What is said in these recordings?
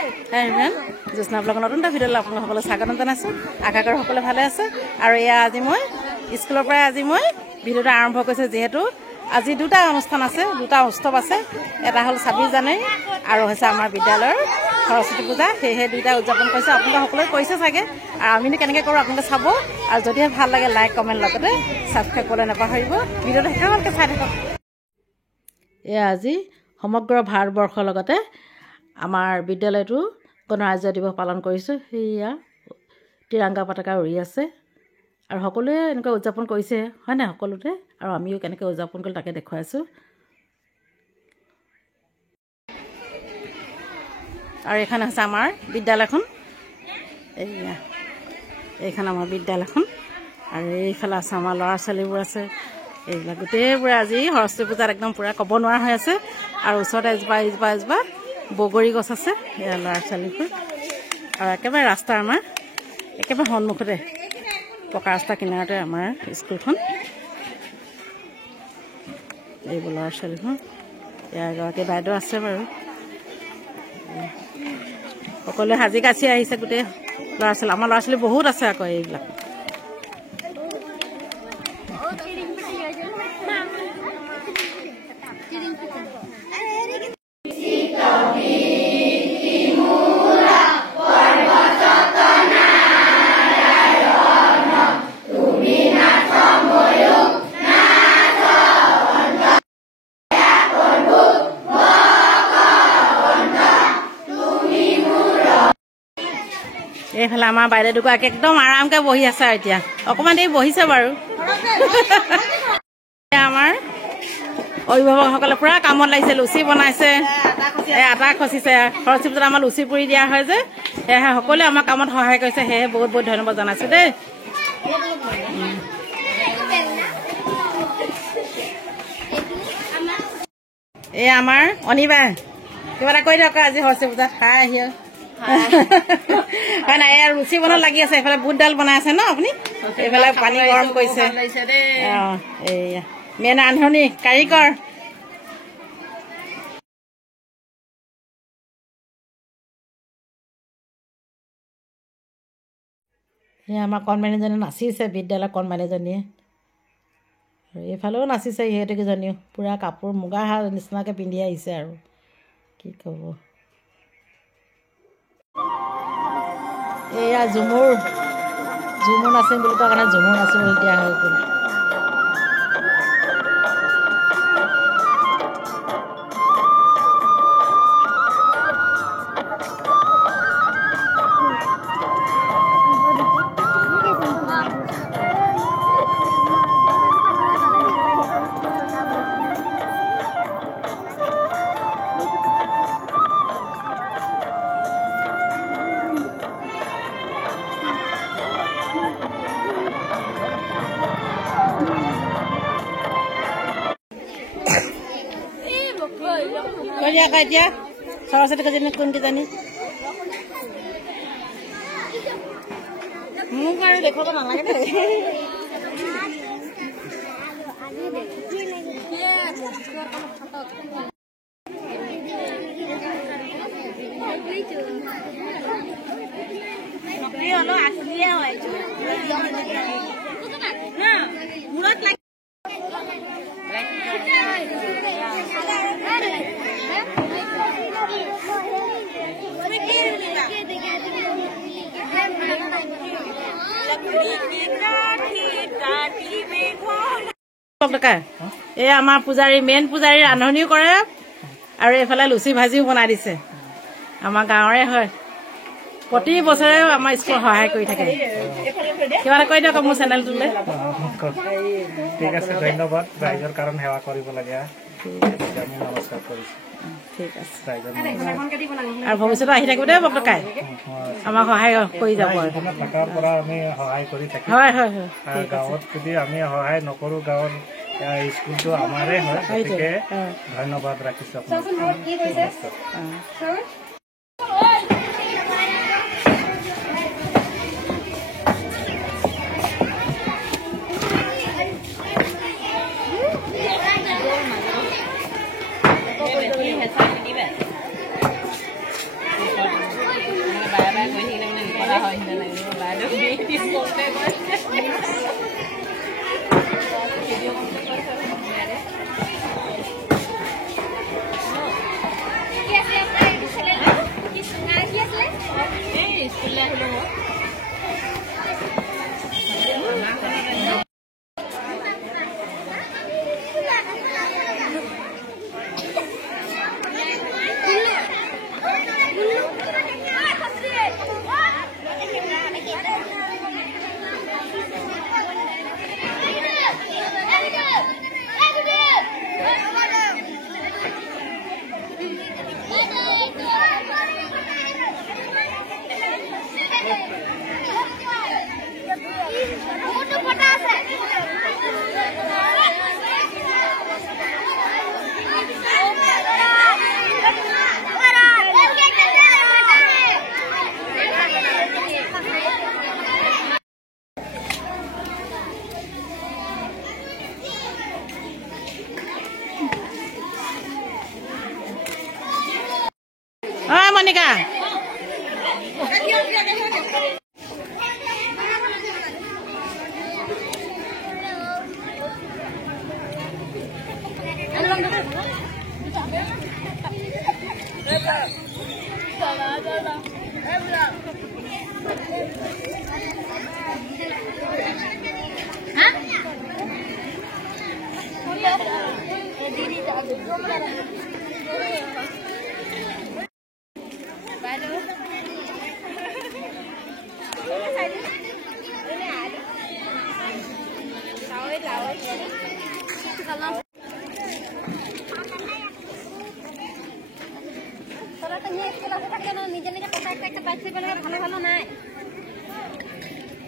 হাই everyone, জ্যোৎস্না ব্লগৰ নতুন এটা ভিডিঅ'লৈ আপোনালোক সকলোকে স্বাগতম জনাইছোঁ। আশা কৰোঁ সকলোৱে ভালে আছে। আৰু এয়া আজি মই স্কুলৰ পৰাই ভিডিঅ'টো আৰম্ভ কৰিছোঁ, যিহেতু আজি দুটা অনুষ্ঠান আছে, দুটা উৎসৱ আছে। এটা হ'ল 26 জানুৱাৰী আৰু হৈছে আমাৰ বিদ্যালয়ৰ সৰস্বতী পূজা। সেয়েহে দুইটা উদযাপন কৰিছে। আপোনালোকে সকলোৱে কৰিছে চাগে, আৰু আমিনো কেনেকৈ কৰোঁ আপোনালোকে চাব। আৰু যদিহে ভাল লাগে লাইক কমেণ্ট লগতে ছাবস্ক্ৰাইব কৰিবলৈ নাপাহৰিব। ভিডিঅ'টো শেষলৈকে চাই থাকক। এয়া আজি সমগ্ৰ ভাৰতবৰ্ষৰ লগতে আমাৰ বিদ্যালয়টো গণৰাজ্য দিৱস পালন কৰিছোঁ। সেয়া তিৰংগা পতাকা উৰি আছে আৰু সকলোৱে এনেকৈ উদযাপন কৰিছে, হয় নাই সকলোতে। আৰু আমিও কেনেকৈ উদযাপন কৰিলোঁ তাকে দেখুৱাইছোঁ। আৰু এইখন হৈছে আমাৰ বিদ্যালয়খন। এইখন আমাৰ বিদ্যালয়খন। আৰু এইফালে আছে আমাৰ ল'ৰা ছোৱালীবোৰ আছে। এইবিলাক গোটেইবোৰে আজি সৰস্বতী পূজাত একদম পূৰা ক'ব নোৱাৰা হৈ আছে। আৰু ওচৰতে এজোপা বগৰী গছ আছে। এয়া ল'ৰা ছোৱালীবোৰ। আৰু একেবাৰে ৰাস্তা আমাৰ একেবাৰে সন্মুখতে পকা ৰাস্তা কিনাৰতে আমাৰ স্কুলখন। এইবোৰ ল'ৰা ছোৱালীবোৰ। এয়া এগৰাকী বাইদেউ আছে বাৰু। সকলোৱে সাজি কাচি আহিছে গোটেই ল'ৰা ছোৱালী। আমাৰ ল'ৰা ছোৱালী বহুত আছে আকৌ এইবিলাক। এইফালে আমাৰ বাইদেউ দুগৰাকী একদম আৰামকে বহি আছে। আৰু এতিয়া অকণমান দেৰি বহিছে বাৰু। আমাৰ অভিভাৱকসকলে পুৰা কামত লাগিছে, লুচি বনাইছে, আটা খচিছে। সৰস্বতী পূজাত আমাৰ লুচি পুৰি দিয়া হয় যে, সেয়েহে সকলোৱে আমাৰ কামত সহায় কৰিছে। সেয়েহে বহুত বহুত ধন্যবাদ জনাইছোঁ দেই। এই আমাৰ অনিবা কিবা এটা কৈ দিয়ক আজি সৰস্বতী পূজাত খাই আহি হয় নাই। এয়া লুচি বনাত লাগি আছে। এইফালে বুটডাল বনাই আছে ন আপুনি। এইফালে পানী গৰম কৰিছে। এইয়া মেইন ৰান্ধনি কাৰিকৰ। এয়া আমাৰ কণমানিজনী নাচিছে, বিদ্যালয়ৰ কণমানিজনীয়ে। আৰু এইফালেও নাচিছে ইহঁতকেইজনীও। পূৰা কাপোৰ মুগা সাজ নিচিনাকৈ পিন্ধি আহিছে আৰু কি ক'ব। এয়া ঝুমুৰ নাচিম বুলি কোৱা কাৰণে ঝুমুৰ নাচিবলৈ দিয়া হৈ গ'ল। এতিয়া সৰস্বতী কেইজনী কোনকেইজনী মোক আৰু দেখুৱাব নালাগে দেই। এই আমাৰ পূজাৰী মেইন পূজাৰী ৰান্ধনিও কৰে আৰু এইফালে লুচি ভাজিও বনাই দিছে। আমাৰ গাঁৱৰে হয়, প্ৰতি বছৰে আমাৰ স্কুল সহায় কৰি থাকে। কিবা এটা কৈ দিয়ক মোৰ চেনেলটোলৈ। ঠিক আছে, ধন্যবাদ। ৰাইজৰ কাৰণে সেৱা কৰিব লাগে। নমস্কাৰ কৰিছোঁ। ঠিক আছে। আৰু ভৱিষ্যতে আহি থাকিব দেই বক্তকাই, আমাক সহায় কৰি যাব। থকাৰ পৰা আমি সহায় কৰি থাকিম। হয় হয় হয়। গাঁৱত যদি আমি সহায় নকৰোঁ, গাঁৱৰ স্কুলটো আমাৰে হয়। গতিকে ধন্যবাদ ৰাখিছোঁ আপোনাক। Monica.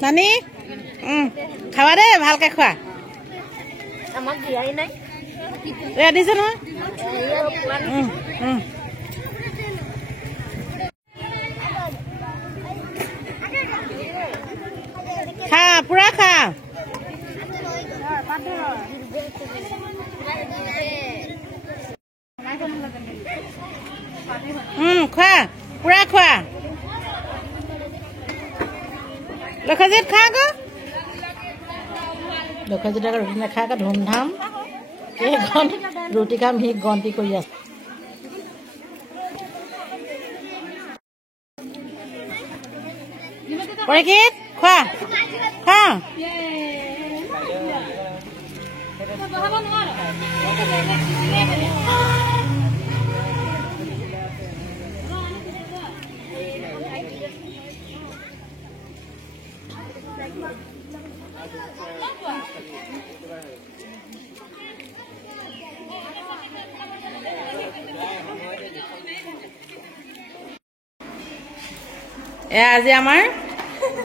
Nani? Khawa de bhalke khwa. Amak diyai nai. Ready se no? Kha, pura kha. Khwa, pura khwa. Lokhajit kha ko? Lokhajit agar roti na kha ka dhum dham. Ke gon roti kam hi gonti kori ase. Porikit, khwa. Kha. আজি আমাৰ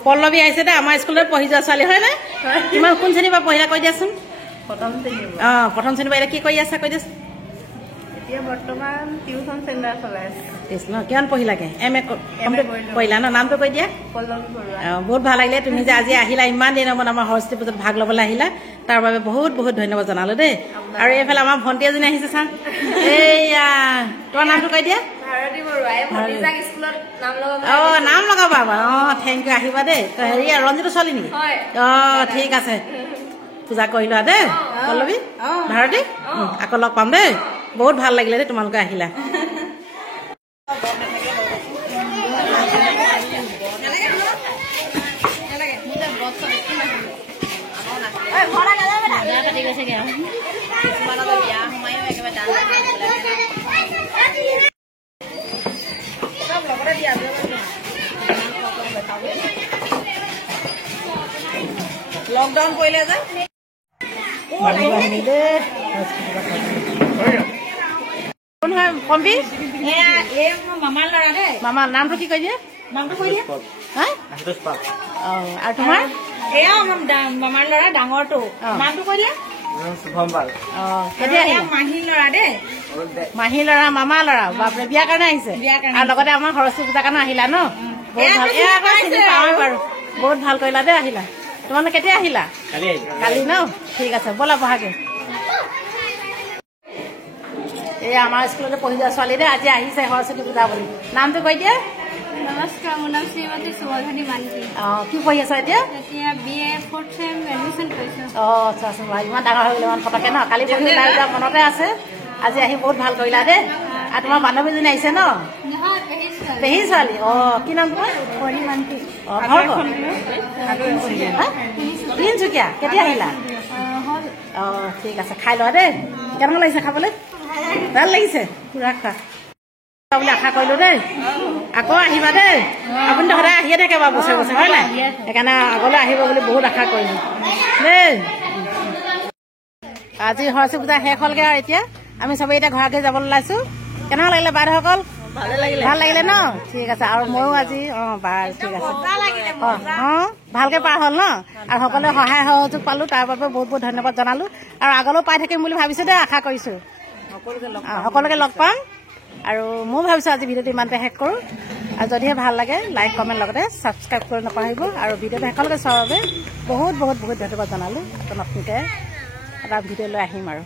পল্লৱী আহিছে দে আমাৰ স্কুলত পঢ়ি যোৱা ছোৱালী হয় না কিমান কোন শ্ৰেণী বা পঢ়িলা কৈ দিয়াচোন প্ৰথম শ্ৰেণী বা কি কৰি আছা কৈ দিয়াচোন এতিয়া বৰ্তমান টিউচন চেণ্টাৰ চলাই আছে কিমান পঢ়িলাকে এম এ পঢ়িলা ন নামটো কৈ দিয়া পল্লৱী বৰুৱা বহুত ভাল লাগিলে তুমি যে আজি আহিলা ইমান দিনৰ মূৰত আমাৰ সৰস্বতী পূজাত ভাগ ল'বলৈ আহিলা তাৰ বাবে বহুত বহুত ধন্যবাদ জনালো দেই আৰু এইফালে আমাৰ ভণ্টি এজনী আহিছে চা এইয়া তোমাৰ নামটো কৈ দিয়া ভাৰতী বৰুৱা ভতিজাক স্কুলত নাম লগাবা থেংক ইউ আহিবা দেই হেৰি ৰঞ্জিত ছোৱালী নেকি ঠিক আছে পূজা কৰি লোৱা দেই পল্লৱী ভাৰতী আকৌ লগ পাম দেই বহুত ভাল লাগিলে দেই তোমালোকে আহিলা লকডাউন কৰিলে যে কম্পি মামাৰ ল'ৰা দেই মামাৰ নামটো কি কৈ দিয়া নামটো কৈ দিয়া আৰু তোমাৰ এয়া মামাৰ ল'ৰা ডাঙৰটো নামটো কৈ দিয়া মাহীৰ ল'ৰা দেই মাহী ল'ৰা মামা ল'ৰা বাপৰে বিয়াৰ কাৰণে আহিছে আৰু লগতে আমাৰ সৰস্বতী পূজাৰ কাৰণে আহিলা ন বহুত ভাল চিনি পাওঁ বাৰু বহুত ভাল কৰিলা দেই আহিলা তোমালোকে কেতিয়া আহিলা কালি ন ঠিক আছে ব'লা বহাগে এই আমাৰ স্কুলতে পঢ়ি যোৱা ছোৱালী দেই আজি আহিছে সৰস্বতী পূজা বুলি নামটো কৈ দিয়া নমস্কাৰ, মোৰ নাম শ্ৰীমতী সুবৰ্ধনী মানকি। কি পঢ়ি আছা এতিয়া? এতিয়া BA 4th চেম এডমিশ্যন কৰিছোঁ। আচ্ছা আচ্ছা, ইমান ডাঙৰ হৈ গ'লে ইমান ফটকে ন? কালি পঢ়ি ওলাই যোৱা মনতে আছে, আজি আহি বহুত ভাল কৰিলা দেই। আৰু তোমাৰ বান্ধৱীজনী আহিছে ন? নহয়, পেহী ছোৱালী। পেহী ছোৱালী। কি নাম তোমাৰ? পৰি মানকি। ঘৰ ক'ত? তিনিচুকীয়া। কেতিয়া আহিলা? হ'ল। ঠিক আছে, খাই লোৱা দেই। কেনেকুৱা লাগিছে খাবলৈ? ভাল লাগিছে? পুৰা খোৱা বুলি আশা কৰিলো দেই। আকৌ আহিবা দেই। আপুনিতো সদায় আহিয়ে থাকে বাৰু বছৰে বছৰে, হয় নাই? সেইকাৰণে আগলৈ আহিব বুলি বহুত আশা কৰিলো দেই। আজি সৰস্বতী পূজা শেষ হ'লগে আৰু এতিয়া আমি চবেই এতিয়া ঘৰে ঘৰে যাবলৈ ওলাইছো। কেনেকুৱা লাগিলে বাইদেউসকল? ভাল লাগিলে ন? ঠিক আছে। আৰু ময়ো আজি বাৰু ঠিক আছে। ভালকে পাৰ হ'ল ন? আৰু সকলোৱে সহায় সহযোগ পালো, তাৰ বাবে বহুত বহুত ধন্যবাদ জনালো। আৰু আগলৈও পাই থাকিম বুলি ভাবিছো দেই, আশা কৰিছো সকলোকে লগ পাম। আৰু ময়ো ভাবিছো আজি ভিডিঅ'টো ইমানতে শেষ কৰোঁ। আৰু যদিহে ভাল লাগে লাইক কমেণ্ট লগতে ছাবস্ক্ৰাইব কৰি নাপাহৰিব। আৰু ভিডিঅ'টো শেষলৈকে চোৱাৰ বাবে বহুত বহুত বহুত ধন্যবাদ জনালো। আকৌ নতুনকৈ এটা ভিডিঅ' লৈ আহিম আৰু।